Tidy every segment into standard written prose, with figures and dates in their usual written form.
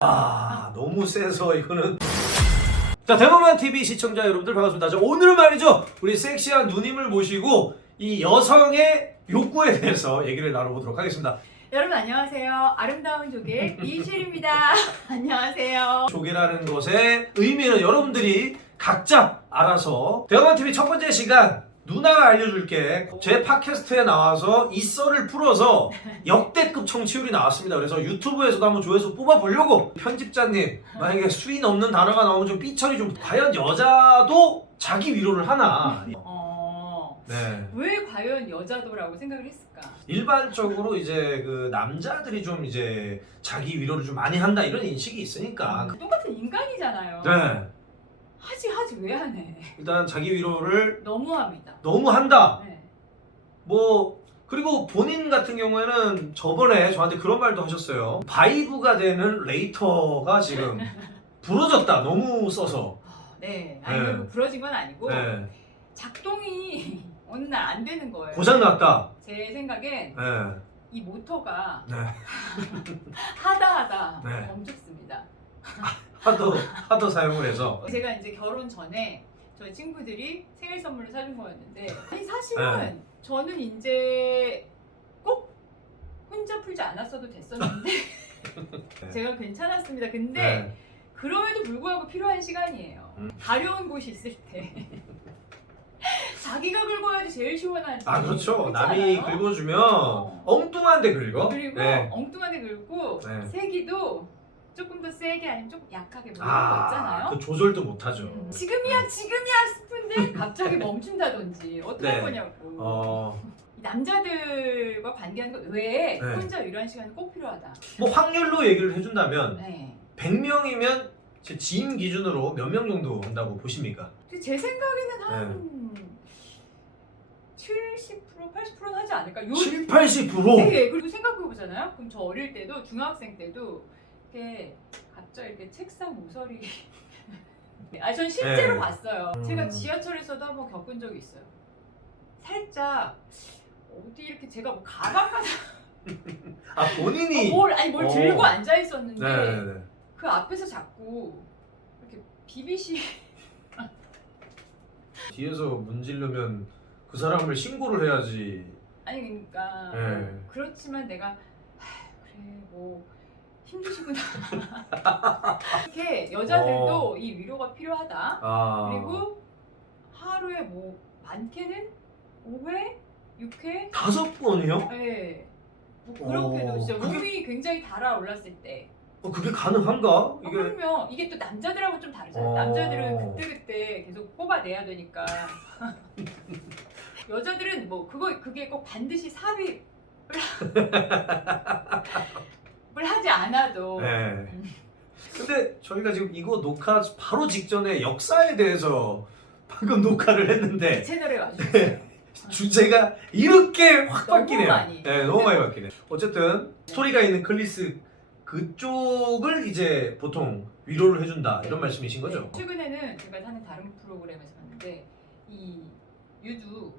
너무 세서 이거는. 자, 대범한TV 시청자 여러분들 반갑습니다. 자, 오늘은 말이죠, 우리 섹시한 누님을 모시고 이 여성의 욕구에 대해서 얘기를 나눠보도록 하겠습니다. 여러분 안녕하세요. 아름다운 조개 이실입니다. 안녕하세요. 조개라는 것의 의미는 여러분들이 각자 알아서. 대범한TV 첫 번째 시간 누나가 알려줄게. 제 팟캐스트에 나와서 이 썰을 풀어서 역대급 청취율이 나왔습니다. 그래서 유튜브에서도 한번 조회수 뽑아보려고. 편집자님, 만약에 수위 넘는 단어가 나오면 좀 삐처리 좀. 과연 여자도 자기 위로를 하나? 네. 왜 과연 여자도라고 생각을 했을까? 일반적으로 이제 그 남자들이 좀 이제 자기 위로를 좀 많이 한다 이런 인식이 있으니까. 똑같은 인간이잖아요. 네. 하지 왜 안 해? 일단 자기 위로를 너무합니다. 너무 한다. 네. 뭐 그리고 본인 같은 경우에는 저번에 저한테 그런 말도 하셨어요. 바이브가 되는 레이터가 지금 부러졌다. 너무 써서. 네. 아니 네. 뭐 부러진 건 아니고 네. 작동이 어느 날 안 되는 거예요. 고장 났다. 제 생각엔 네. 이 모터가 네. 하다 네. 멈췄습니다. 하도 사용을 해서. 제가 이제 결혼 전에 저희 친구들이 생일 선물을 사준 거였는데, 아니 사실은 네. 저는 이제 꼭 혼자 풀지 않았어도 됐었는데 네. 제가 괜찮았습니다. 근데 네. 그럼에도 불구하고 필요한 시간이에요. 가려운 곳이 있을 때 자기가 긁어야지 제일 시원하지. 그렇죠. 그렇지 남이 않아요? 긁어주면 어. 엉뚱한데 긁어. 그리고 네. 엉뚱하게 긁고 네. 세기도 조금 더 세게 아니면 조금 약하게 뭐 이런 거 있잖아요. 그 조절도 못하죠. 지금이야 스푼데 갑자기 멈춘다든지 어떻게 할 네. 거냐고. 남자들과 관계하는 것 외에 네. 혼자 이런 시간이 꼭 필요하다. 뭐 확률로 얘기를 해준다면 네. 100명이면 제 지인 기준으로 몇 명 정도 한다고 보십니까? 제 생각에는 한 70%, 80%는 하지 않을까? 7, 80%? 네, 그리고 생각해보잖아요. 그럼 저 어릴 때도 중학생 때도 이렇게 갑자기 이렇게 책상 모서리 전 실제로 네. 봤어요. 제가 지하철에서도 한번 겪은 적이 있어요. 살짝 어디 이렇게 제가 뭐 가방 같은 본인이 뭘 들고 앉아 있었는데 네. 그 앞에서 자꾸 이렇게 비비시 뒤에서 문지르면 그 사람을 신고를 해야지. 아니 그러니까 네. 그렇지만 내가 그래 뭐 힘드시구나 이렇게 여자들도 이 위로가 필요하다. 그리고 하루에 뭐 많게는 5회, 6회 5번이요? 네. 뭐 그렇게도 진짜 그게- 몸이 굉장히 달아올랐을 때 그게 가능한가? 이게 그러면 이게 또 남자들하고 좀 다르잖아요. 남자들은 그때그때 계속 뽑아내야 되니까 여자들은 뭐 그게 꼭 반드시 삽입을 하지 않아도 네. 근데 저희가 지금 이거 녹화 바로 직전에 역사에 대해서 방금 녹화를 했는데 채널에 와주세요. 주제가 이렇게 확 너무 바뀌네요. 많이. 네, 너무 많이 바뀌네. 어쨌든 스토리가 있는 클리스 그쪽을 이제 보통 위로를 해준다 이런 말씀이신 거죠? 네, 최근에는 제가 하는 다른 프로그램에서 봤는데 이 유두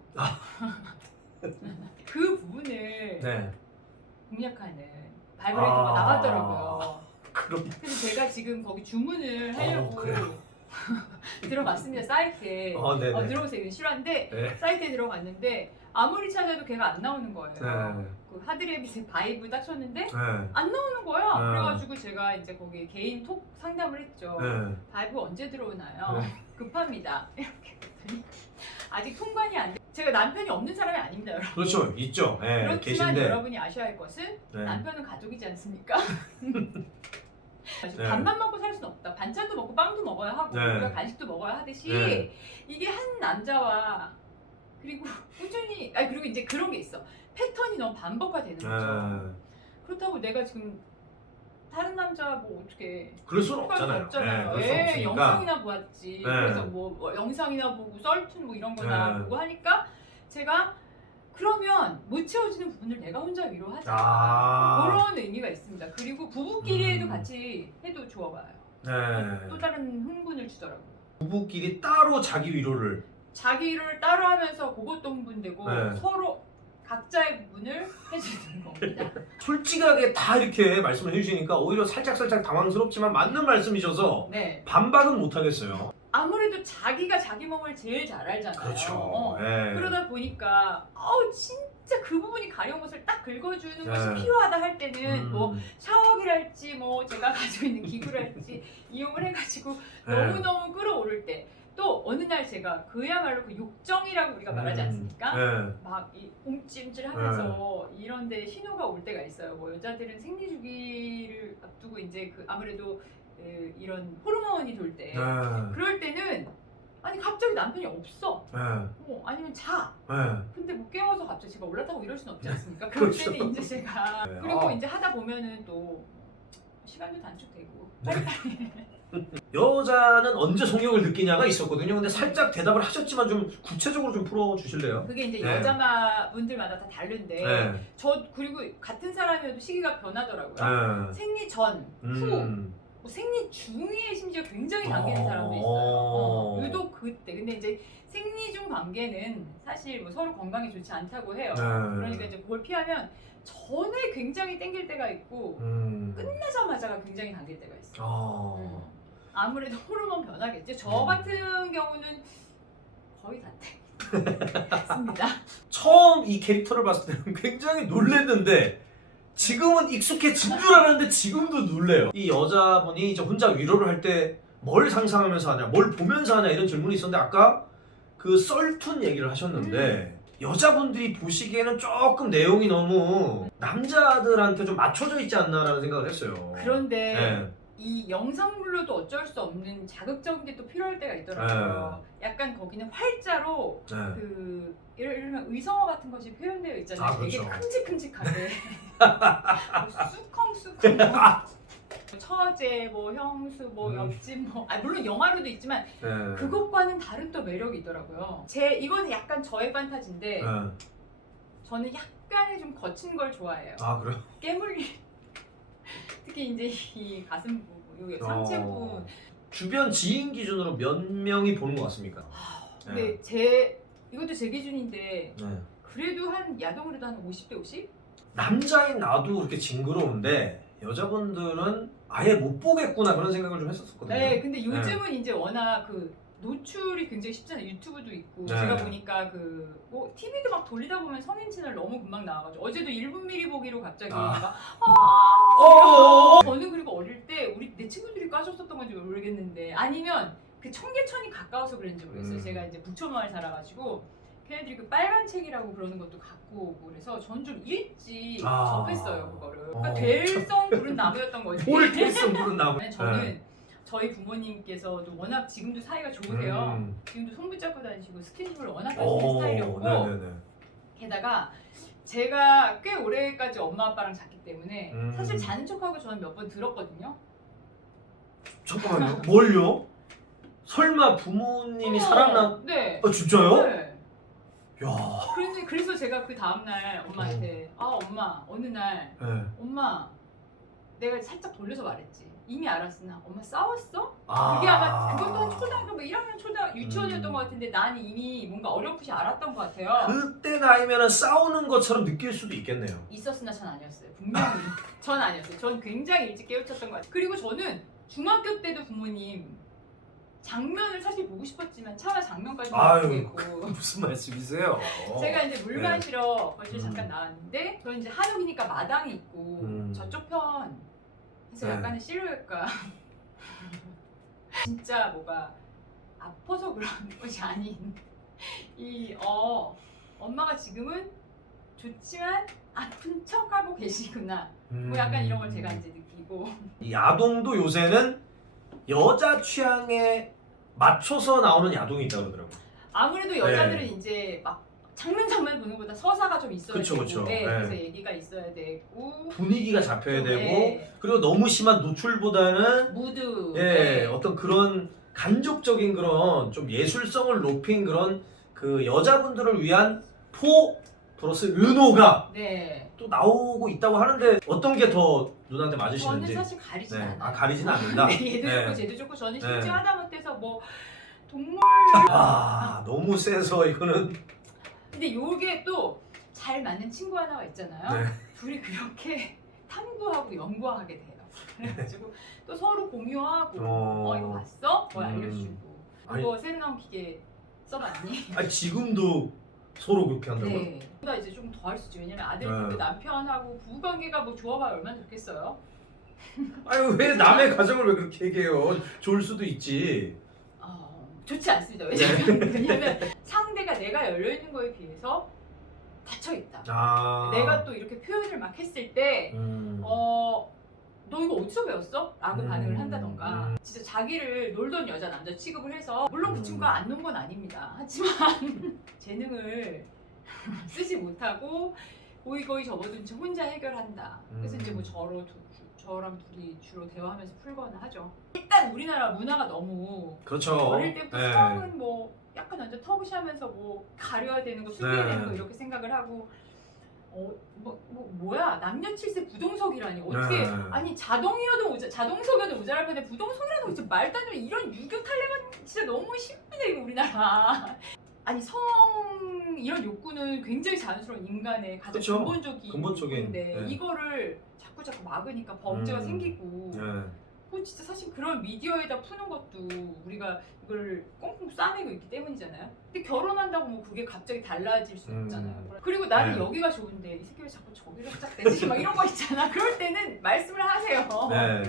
그 부분을 네. 공략하는 바이브레이터가 나왔더라고요. 그럼 그래서 제가 지금 거기 주문을 하려고 그래요? 들어갔습니다. 사이트에. 네네. 들어오세요. 이건 실화인데 네. 사이트에 들어갔는데 아무리 찾아도 걔가 안 나오는 거예요. 네. 그 하드레빗에 바이브 딱 쳤는데 네. 안 나오는 거야. 네. 그래가지고 제가 이제 거기 개인 톡 상담을 했죠. 네. 바이브 언제 들어오나요? 네. 급합니다. 이렇게 했더니 아직 통관이 안 돼. 제가 남편이 없는 사람이 아닙니다, 여러분. 그렇죠, 있죠. 네, 그렇지만 계신데. 여러분이 아셔야 할 것은 네. 남편은 가족이지 않습니까? 네. 밥만 먹고 살 수는 없다. 반찬도 먹고 빵도 먹어야 하고 네. 우리가 간식도 먹어야 하듯이 네. 이게 한 남자와 그리고 꾸준히 그리고 이제 그런 게 있어. 패턴이 너무 반복화되는 거죠. 네. 그렇다고 내가 지금 다른 남자 뭐 어떻게 그럴 수는 없잖아요. 네, 그럴 수 없으니까. 영상이나 보았지. 네. 그래서 뭐 영상이나 보고 썰툰 뭐 이런 거나 네. 보고 하니까 제가 그러면 못 채워지는 부분을 내가 혼자 위로하자. 그런 의미가 있습니다. 그리고 부부끼리 해도 같이 해도 좋아요. 네. 또 다른 흥분을 주더라고요. 부부끼리 따로 자기 위로를. 자기 위로를 따로 하면서 그것도 흥분되고 네. 서로 각자의 부분을 해주는 겁니다. 솔직하게 다 이렇게 말씀을 해주시니까 오히려 살짝 당황스럽지만 맞는 말씀이셔서 네. 반박은 못 하겠어요. 아무래도 자기가 자기 몸을 제일 잘 알잖아요. 그렇죠. 예. 그러다 보니까 진짜 그 부분이 가려운 것을 딱 긁어주는 네. 것이 필요하다 할 때는 뭐 샤워기를 할지 뭐 제가 가지고 있는 기구를 할지 이용을 해가지고 너무너무 끌어오를 때 또 어느 날 제가 그야말로 그 욕정이라고 우리가 말하지 않습니까? 네. 막 이 움찔움찔하면서 이런데 신호가 올 때가 있어요. 뭐 여자들은 생리 주기를 앞두고 이제 그 아무래도 이런 호르몬이 돌 때 그럴 때는 아니 갑자기 남편이 없어. 아니면 자. 근데 못 깨워서 갑자기 제가 올라타고 이럴 수는 없지 않습니까? 그럴 그렇죠. 때는 이제 제가 그리고 이제 하다 보면은 또 시간도 단축되고 빨리빨리. 여자는 언제 성욕을 느끼냐가 있었거든요. 근데 살짝 대답을 하셨지만 좀 구체적으로 좀 풀어주실래요? 그게 이제 네. 여자분들마다 다 다른데 저 그리고 같은 사람이어도 시기가 변하더라고요. 생리 전, 후, 뭐 생리 중에 심지어 굉장히 당기는 사람도 있어요. 유독 그때. 근데 이제 생리 중 관계는 사실 뭐 서로 건강에 좋지 않다고 해요. 그러니까 이제 그걸 피하면 전에 굉장히 땡길 때가 있고 끝나자마자가 굉장히 당길 때가 있어요. 아무래도 호르몬 변화겠죠. 저 같은 경우는 거의 다 땡겼습니다. 처음 이 캐릭터를 봤을 때는 굉장히 놀랬는데 지금은 익숙해진 줄 알았는데 지금도 놀래요. 이 여자분이 이제 혼자 위로를 할 때 뭘 상상하면서 하냐, 뭘 보면서 하냐 이런 질문이 있었는데 아까 그 썰툰 얘기를 하셨는데 여자분들이 보시기에는 조금 내용이 너무 남자들한테 좀 맞춰져 있지 않나라는 생각을 했어요. 그런데 이 영상물로도 어쩔 수 없는 자극적인 게 또 필요할 때가 있더라고요. 약간 거기는 활자로 그 예를 들면 의성어 같은 것이 표현되어 있잖아요. 되게 그렇죠. 큼직큼직하게 뭐 쑥컹쑥컹 처제 뭐 형수 뭐 옆집 뭐 물론 영화로도 있지만 그것과는 다른 또 매력이 있더라고요. 이거는 약간 저의 판타지인데 저는 약간의 좀 거친 걸 좋아해요. 아 그래요? 깨물리 특히 이제 이 가슴 부분, 이 상체 부분. 주변 지인 기준으로 몇 명이 보는 것 같습니까? 근데 이것도 제 기준인데 그래도 야동으로도 한 50대 50? 남자인 나도 그렇게 징그러운데 여자분들은 아예 못 보겠구나 그런 생각을 좀 했었거든요. 네, 근데 요즘은 이제 워낙 그 노출이 굉장히 쉽잖아요. 유튜브도 있고 제가 보니까 뭐 TV도 막 돌리다 보면 성인 채널 너무 금방 나와가지고 어제도 1분 미리 보기로 갑자기 저는 그리고 어릴 때 내 친구들이 까줬었던 건지 모르겠는데 아니면 그 청계천이 가까워서 그런지 모르겠어요. 제가 이제 북촌마을 살아가지고 걔네들이 그 빨간 책이라고 그러는 것도 갖고 오고 그래서 전 좀 일찍 접했어요 그거를. 그러니까 될성 부른 나무였던 거지. 뭘 될성 부른 나무? 저는 저희 부모님께서도 워낙 지금도 사이가 좋으세요. 지금도 손 붙잡고 다니시고 스킨십을 워낙 하시는 스타일이었고 게다가 제가 꽤 오래까지 엄마 아빠랑 잤기 때문에 사실 자는 척하고 저는 몇 번 들었거든요. 잠깐만요. 뭘요? 설마 부모님이 사랑나? 네. 진짜요? 네. 야. 그래서 제가 그 다음날 엄마한테 엄마 어느 날 엄마 내가 살짝 돌려서 말했지. 이미 알았으나 엄마 싸웠어? 그게 아마 그것도 한 초등학교 뭐 1학년 유치원이었던 것 같은데 나는 이미 뭔가 어렴풋이 알았던 것 같아요. 그때 나이면은 싸우는 것처럼 느낄 수도 있겠네요. 있었으나 전 아니었어요. 분명히 전 아니었어요. 전 굉장히 일찍 깨우쳤던 것 같아요. 그리고 저는 중학교 때도 부모님 장면을 사실 보고 싶었지만 차마 장면까지 못 보겠고 무슨 말씀이세요? 제가 이제 물 마시러 거실 잠깐 나왔는데 저는 이제 한옥이니까 마당이 있고 저쪽 편에서 약간의 실루엣과 진짜 뭐가 아파서 그런 것이 아닌 엄마가 지금은 좋지만 아픈 척하고 계시구나 뭐 약간 이런 걸 제가 이제 느끼고 이 야동도 요새는 여자 취향에 맞춰서 나오는 야동이 있다고 그러더라고요. 아무래도 여자들은 이제 막 장면 보는 것보다 서사가 좀 있어야 되고 그래서 얘기가 있어야 되고 분위기가 잡혀야 되고 그리고 너무 심한 노출보다는 무드 어떤 그런 간접적인 그런 좀 예술성을 높인 그런 그 여자분들을 위한 플러스 은호가 또 나오고 있다고 하는데 어떤 게 더 누나한테 맞으시는지? 저는 사실 가리진 않아요. 가리진 않는다? 얘도 좋고 쟤도 좋고 저는 심지어 하다못해서 뭐 동물 너무 세서 이거는 근데 요게 또 잘 맞는 친구 하나가 있잖아요. 네. 둘이 그렇게 탐구하고 연구하게 돼요. 그래가지고 또 서로 공유하고 이거 봤어? 뭐 알려주고 이거 새로 나온 기계 써봤니? 아니 지금도 서로 그렇게 한다고요? 네. 보다 이제 좀 더 할 수 있죠. 왜냐면 아들 남편하고 부부관계가 뭐 좋아봐야 얼마나 좋겠어요. 아유 왜 남의 가정을 왜 그렇게 얘기해요? 좋을 수도 있지. 좋지 않습니다. 왜냐면 상대가 내가 열려 있는 거에 비해서 닫혀 있다. 내가 또 이렇게 표현을 막 했을 때 너 이거 어디서 배웠어? 라고 반응을 한다던가 진짜 자기를 놀던 여자 남자 취급을 해서 물론 그 친구가 안 논 건 아닙니다. 하지만 재능을 쓰지 못하고 거의 접어둔 채 혼자 해결한다. 그래서 이제 뭐 저랑 둘이 주로 대화하면서 풀거나 하죠. 일단 우리나라 문화가 너무 그렇죠. 어릴 때부터 성은 뭐 약간 완전 터부시하면서 뭐 가려야 되는 거 숨겨야 되는 거 이렇게 생각을 하고 뭐야 남녀 7세 부동석이라니 어떻게 아니 자동석이어도 모자랄 판에 부동석이라는 거 진짜 말도 안 되는 이런 유교 탈레만 진짜 너무 심하네 이거 우리나라. 아니 성 이런 욕구는 굉장히 자연스러운 인간의 가장 그쵸? 근본적인 욕구인데 네. 이거를 자꾸 막으니까 범죄가 생기고 진짜 사실 그런 미디어에다 푸는 것도 우리가 이걸 꽁꽁 싸매고 있기 때문이잖아요. 근데 결혼한다고 뭐 그게 갑자기 달라질 수는 없잖아요. 그리고 나는 여기가 좋은데 이 새끼 왜 자꾸 저기를 시작되지? 막 이런 거 있잖아. 그럴 때는 말씀을 하세요. 네.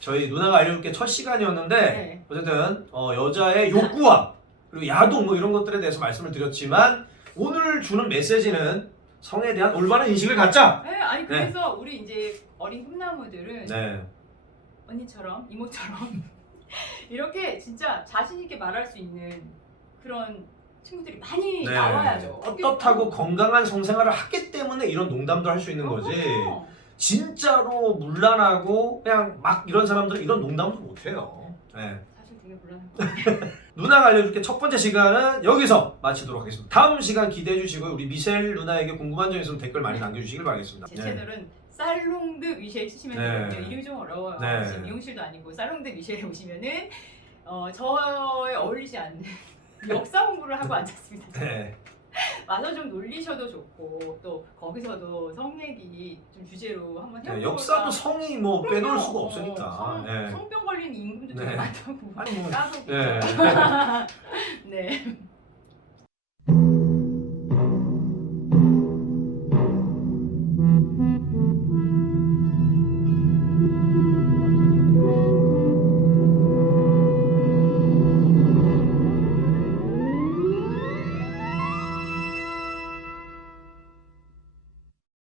저희 누나가 알려줄게 첫 시간이었는데 어쨌든 여자의 욕구와 그리고 야동 뭐 이런 것들에 대해서 말씀을 드렸지만 오늘 주는 메시지는 성에 대한 올바른 인식을 갖자. 네, 아니 그래서 우리 이제 어린 꿈나무들은 언니처럼 이모처럼 이렇게 진짜 자신 있게 말할 수 있는 그런 친구들이 많이 나와야죠. 떳떳하고 건강한 성생활을 하기 때문에 이런 농담도 할 수 있는 거지. 진짜로 문란하고 그냥 막 이런 사람들은 이런 농담도 못 해요. 사실 되게 문란한 누나가 알려줄게 첫 번째 시간은 여기서 마치도록 하겠습니다. 다음 시간 기대해 주시고 우리 미셸 누나에게 궁금한 점 있으면 댓글 많이 남겨주시길 바라겠습니다. 제 채널은 살롱드 미셸 치시면 되거든요. 이름이 좀 어려워요. 지금 미용실도 아니고 살롱드 미셸에 오시면은 저에 어울리지 않는 역사 공부를 하고 앉았습니다. 와서 좀 놀리셔도 좋고 또 거기서도 성 얘기 좀 주제로 한번 해볼까. 역사도 성이 뭐 빼놓을 수가 없으니까. 성병 걸린 임금도 되게 많다고. 아니 뭐 까서. 네.